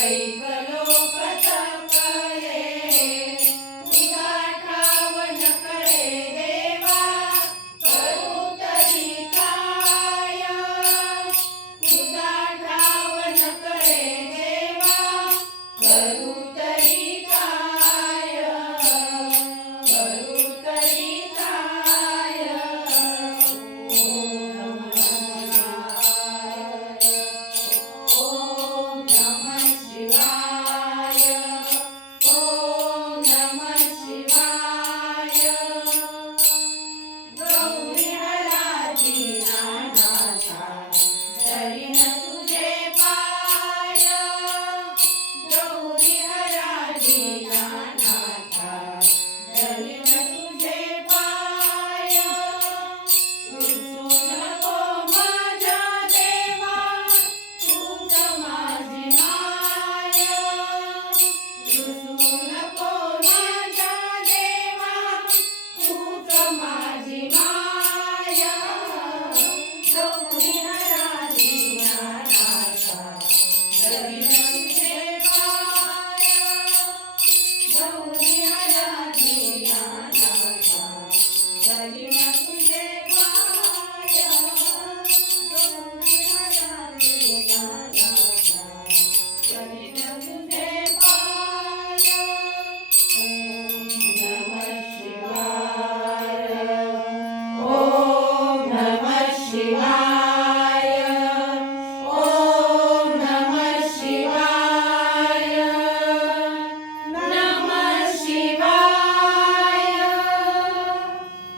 Satan.